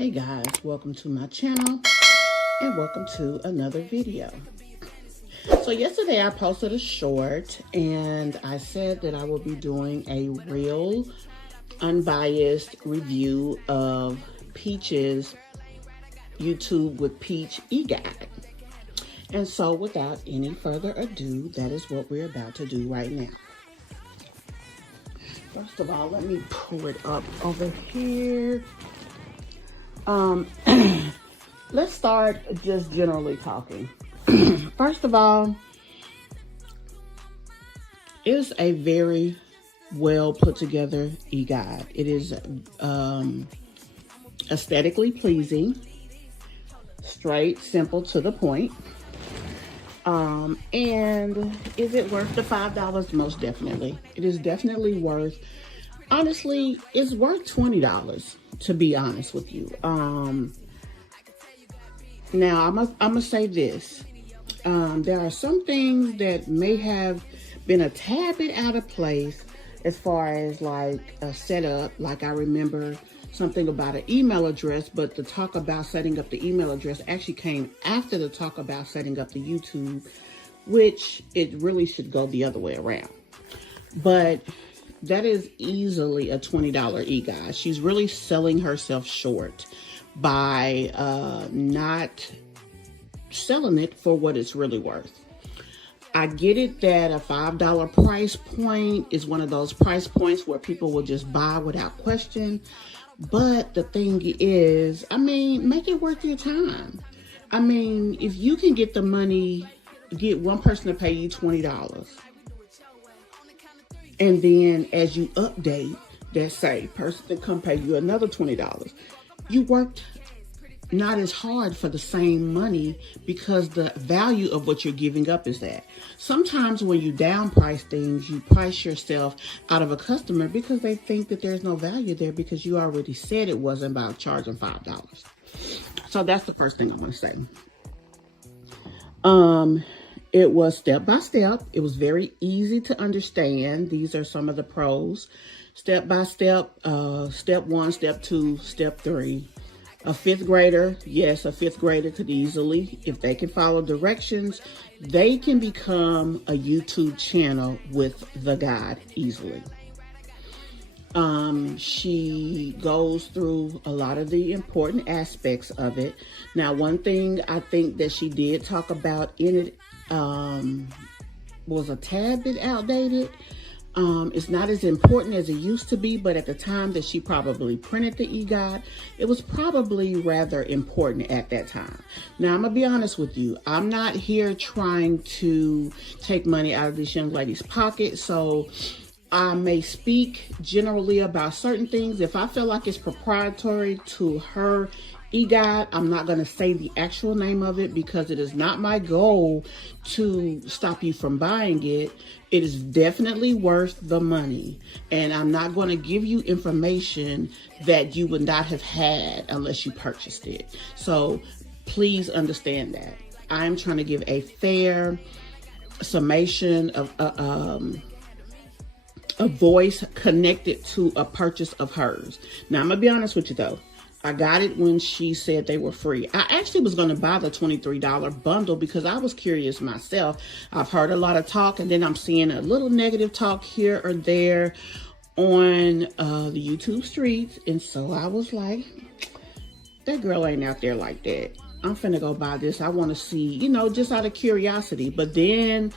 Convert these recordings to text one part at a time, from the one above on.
Hey guys, welcome to my channel and welcome to another video. So yesterday I posted a short and I said that I will be doing a real unbiased review of Peach's YouTube with Peach Eguide. And so without any further ado, that is what we're about to do right now. First of all, let me pull it up over here. Let's start just generally talking. First of all, it's a very well put together e-guide. It is aesthetically pleasing, straight, simple, to the point. And is it worth the $5? Most definitely. It is definitely worth, honestly, it's worth $20, to be honest with you. Now, I'm gonna say this. There are some things that may have been a tad bit out of place as far as like a setup. Like I remember something about an email address, but the talk about setting up the email address actually came after the talk about setting up the YouTube, which it really should go the other way around. But that is easily a $20 e-guide. She's really selling herself short by not selling it for what it's really worth. I get it that a $5 price point is one of those price points where people will just buy without question. But the thing is, I mean, make it worth your time. I mean, if you can get the money, get one person to pay you $20. And then as you update, that same person to come pay you another $20. You worked not as hard for the same money because the value of what you're giving up is that. Sometimes when you down price things, you price yourself out of a customer because they think that there's no value there because you already said it wasn't about charging $5. So that's the first thing I want to say. It was step by step. It was very easy to understand. These are some of the pros. Step by step, step 1, step 2, step 3. A fifth grader, yes, a fifth grader could easily, if they can follow directions, they can become a YouTube channel with the guide easily. She goes through a lot of the important aspects of it. Now, one thing I think that she did talk about in it was a tad bit outdated. It's not as important as it used to be, but at the time that she probably printed the e-guide, it was probably rather important at that time. Now, I'm gonna be honest with you. I'm not here trying to take money out of this young lady's pocket, so I may speak generally about certain things. If I feel like it's proprietary to her e-guide, I'm not going to say the actual name of it because it is not my goal to stop you from buying it. It is definitely worth the money. And I'm not going to give you information that you would not have had unless you purchased it. So please understand that. I'm trying to give a fair summation of a voice connected to a purchase of hers. Now, I'm going to be honest with you though. I got it when she said they were free. I actually was going to buy the $23 bundle because I was curious myself. I've heard a lot of talk and then I'm seeing a little negative talk here or there on the YouTube streets. And so I was like, that girl ain't out there like that. I'm finna go buy this. I want to see, you know, just out of curiosity. But then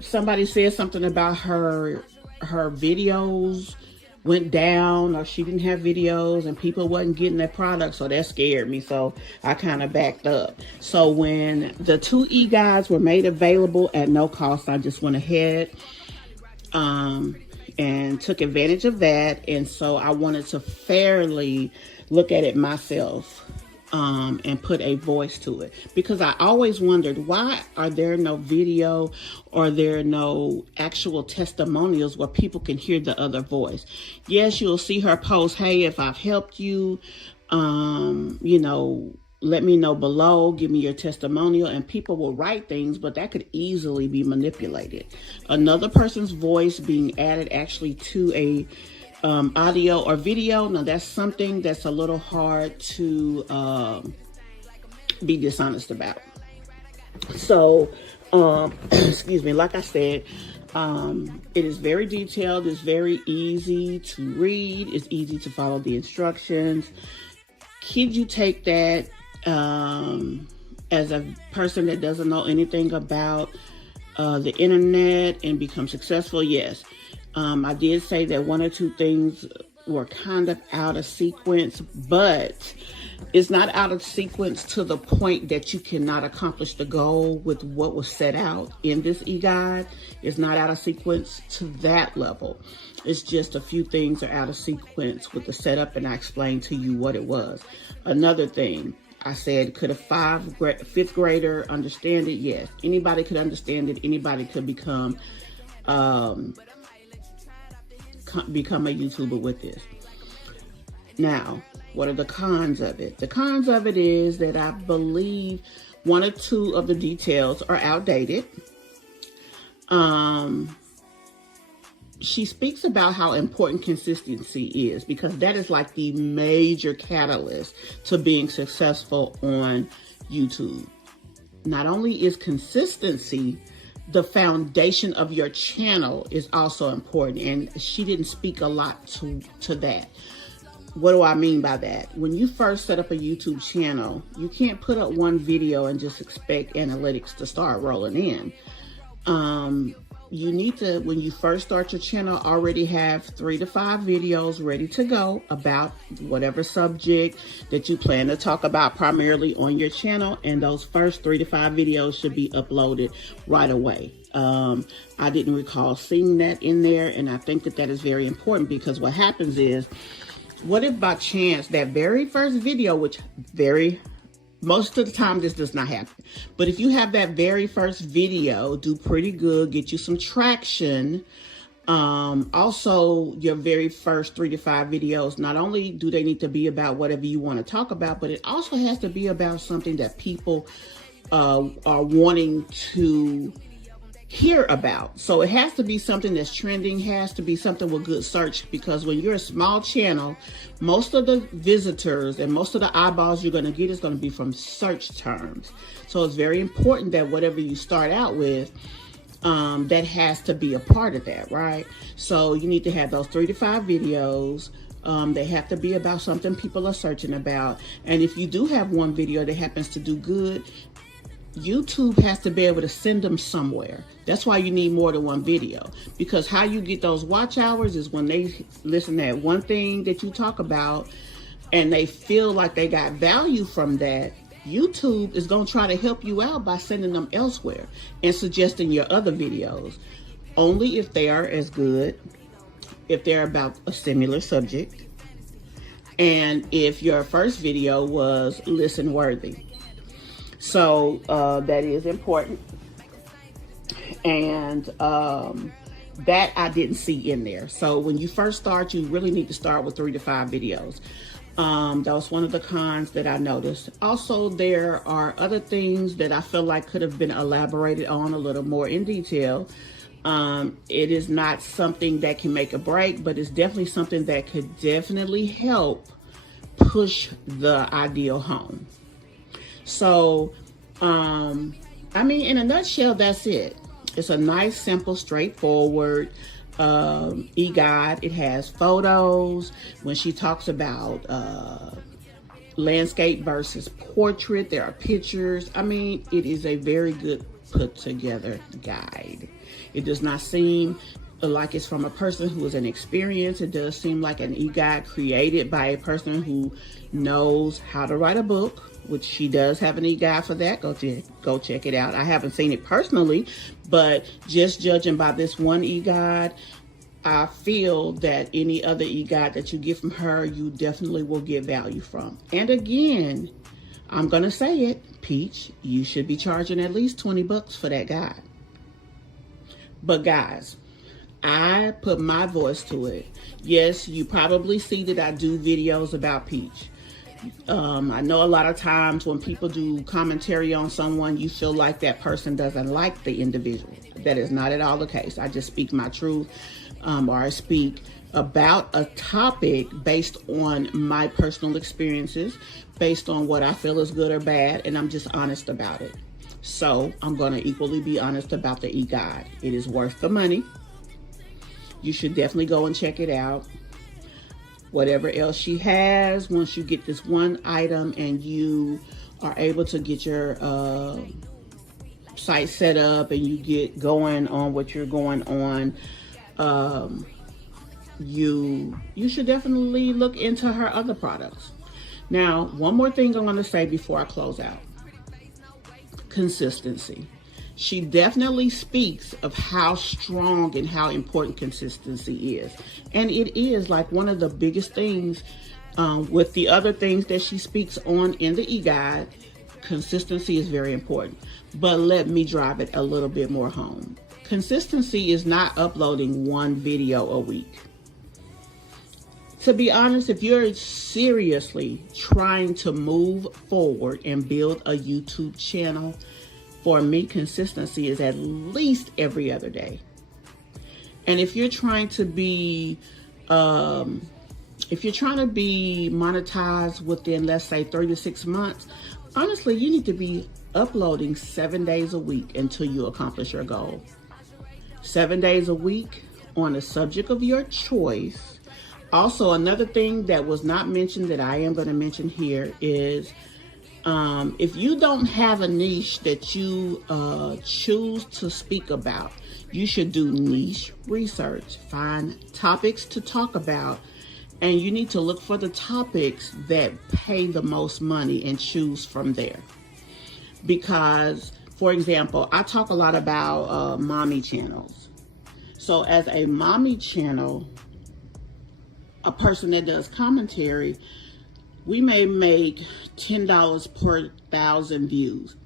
somebody said something about her videos went down, or she didn't have videos and people wasn't getting their product, so that scared me, so I kind of backed up. So when the 2 e-guides were made available at no cost, I just went ahead and took advantage of that. And so I wanted to fairly look at it myself and put a voice to it, because I always wondered, why are there no video or there are no actual testimonials where people can hear the other voice? Yes, you'll see her post, hey, if I've helped you, you know, let me know below, give me your testimonial, and people will write things, but that could easily be manipulated. Another person's voice being added actually to a audio or video. Now that's something that's a little hard to be dishonest about. So, excuse me, like I said, it is very detailed. It's very easy to read. It's easy to follow the instructions. Could you take that as a person that doesn't know anything about the internet and become successful? Yes. I did say that one or two things were kind of out of sequence, but it's not out of sequence to the point that you cannot accomplish the goal with what was set out in this e-guide. It's not out of sequence to that level. It's just a few things are out of sequence with the setup, and I explained to you what it was. Another thing, I said, could a fifth grader understand it? Yes. Anybody could understand it. Anybody could become a YouTuber with this. Now, what are the cons of it? The cons of it is that I believe one or two of the details are outdated. She speaks about how important consistency is, because that is like the major catalyst to being successful on YouTube. Not only is consistency the foundation of your channel is also important, and she didn't speak a lot to that. What do I mean by that? When you first set up a YouTube channel, you can't put up one video and just expect analytics to start rolling in. You need to, when you first start your channel, already have 3 to 5 videos ready to go about whatever subject that you plan to talk about primarily on your channel. And those first 3 to 5 videos should be uploaded right away. I didn't recall seeing that in there. And I think that that is very important, because what happens is, what if by chance that very first video, which most of the time this does not happen, but if you have that very first video do pretty good, get you some traction, also your very first 3 to 5 videos, not only do they need to be about whatever you want to talk about, but it also has to be about something that people are wanting to hear about. So it has to be something that's trending, has to be something with good search, because when you're a small channel, most of the visitors and most of the eyeballs you're going to get is going to be from search terms. So it's very important that whatever you start out with, that has to be a part of that, right? So you need to have those 3 to 5 videos. They have to be about something people are searching about. And if you do have one video that happens to do good, YouTube has to be able to send them somewhere. That's why you need more than one video, because how you get those watch hours is when they listen to that one thing that you talk about and they feel like they got value from that. YouTube is going to try to help you out by sending them elsewhere and suggesting your other videos, only if they are as good, if they're about a similar subject, and if your first video was listen worthy. So that is important. And that I didn't see in there. So when you first start, you really need to start with 3 to 5 videos. That was one of the cons that I noticed. Also, there are other things that I feel like could have been elaborated on a little more in detail. It is not something that can make a break, but it's definitely something that could definitely help push the ideal home. So, I mean, in a nutshell, that's it. It's a nice, simple, straightforward e-guide. It has photos. When she talks about landscape versus portrait, there are pictures. I mean, it is a very good put together guide. It does not seem like it's from a person who is an experienced. It does seem like an e-guide created by a person who knows how to write a book, which she does have an e-guide for that. Go check it out. I haven't seen it personally, but just judging by this one e-guide, I feel that any other e-guide that you get from her, you definitely will get value from. And again, I'm going to say it, Peach, you should be charging at least 20 bucks for that guide. But guys, I put my voice to it. Yes, you probably see that I do videos about Peach. I know a lot of times when people do commentary on someone, you feel like that person doesn't like the individual. That is not at all the case. I just speak my truth, or I speak about a topic based on my personal experiences, based on what I feel is good or bad, and I'm just honest about it. So I'm going to equally be honest about the Eguide. It is worth the money. You should definitely go and check it out. Whatever else she has, once you get this one item and you are able to get your site set up and you get going on what you're going on, you should definitely look into her other products. Now, one more thing I want to say before I close out. Consistency. She definitely speaks of how strong and how important consistency is. And it is like one of the biggest things with the other things that she speaks on in the Eguide. Consistency is very important. But let me drive it a little bit more home. Consistency is not uploading one video a week. To be honest, if you're seriously trying to move forward and build a YouTube channel, for me, consistency is at least every other day. And if you're trying to be, monetized within, let's say, 3 to 6 months, honestly, you need to be uploading 7 days a week until you accomplish your goal. 7 days a week on a subject of your choice. Also, another thing that was not mentioned that I am going to mention here is if you don't have a niche that you choose to speak about, you should do niche research, find topics to talk about, and you need to look for the topics that pay the most money and choose from there. Because, for example, I talk a lot about mommy channels. So as a mommy channel, a person that does commentary, we may make $10 per 1,000 views.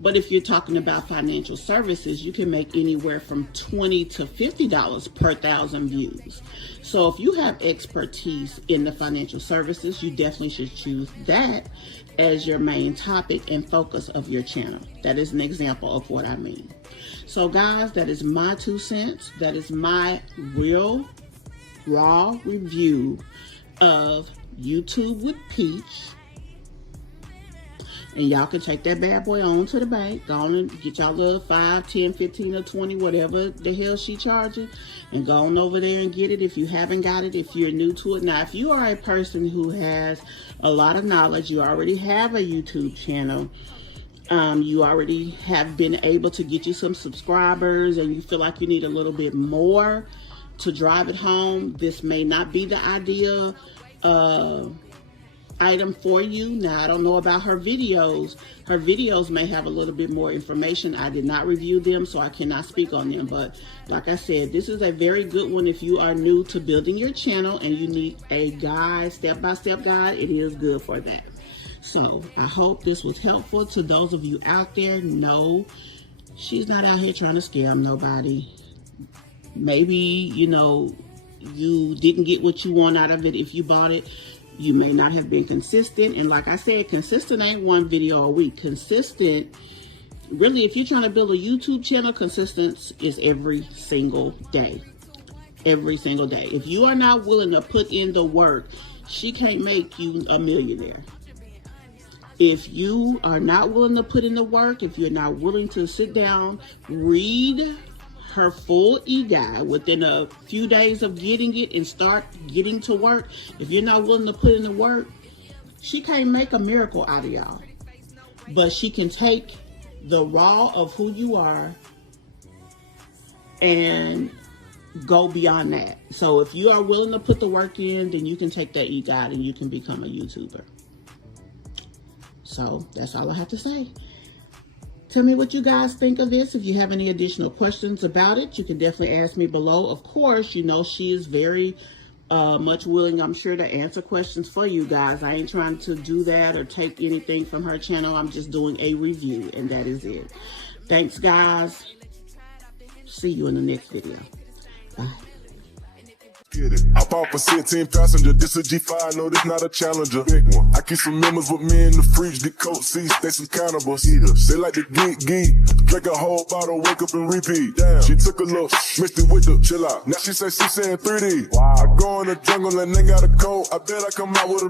But if you're talking about financial services, you can make anywhere from $20 to $50 per 1,000 views. So if you have expertise in the financial services, you definitely should choose that as your main topic and focus of your channel. That is an example of what I mean. So guys, that is my 2 cents. That is my real raw review of YouTube with Peach. And y'all can take that bad boy on to the bank. Go on and get y'all little 5, 10, 15, or 20, whatever the hell she charging. And go on over there and get it if you haven't got it, if you're new to it. Now, if you are a person who has a lot of knowledge, you already have a YouTube channel, you already have been able to get you some subscribers, and you feel like you need a little bit more to drive it home, this may not be the ideal item for you. Now, I don't know about her videos. Her videos may have a little bit more information. I did not review them, so I cannot speak on them. But like I said, this is a very good one if you are new to building your channel and you need a guide, step-by-step guide. It is good for that. So I hope this was helpful to those of you out there. No, she's not out here trying to scam nobody. Maybe, you didn't get what you want out of it if you bought it. You may not have been consistent. And like I said, consistent ain't one video a week. Consistent, really, if you're trying to build a YouTube channel, consistent is every single day. Every single day. If you are not willing to put in the work, she can't make you a millionaire. If you are not willing to put in the work, if you're not willing to sit down, read her full e-guide within a few days of getting it and start getting to work, if you're not willing to put in the work, she can't make a miracle out of y'all. But she can take the raw of who you are and go beyond that. So if you are willing to put the work in, then you can take that e-guide and you can become a YouTuber. So that's all I have to say. Tell me what you guys think of this. If you have any additional questions about it, you can definitely ask me below. Of course, she is very much willing, I'm sure, to answer questions for you guys. I ain't trying to do that or take anything from her channel. I'm just doing a review, and that is it. Thanks, guys. See you in the next video. Bye. I bought for 16 passenger, this a G5, no, this not a Challenger. Big one. I keep some members with me in the fridge, the coat seats, they some cannibals. They like to geek, drink a whole bottle, wake up and repeat. Damn, she took a look, mixed it with the chill out. Now she say she saying 3D. Wow. I go in the jungle and they got a coat, I bet I come out with a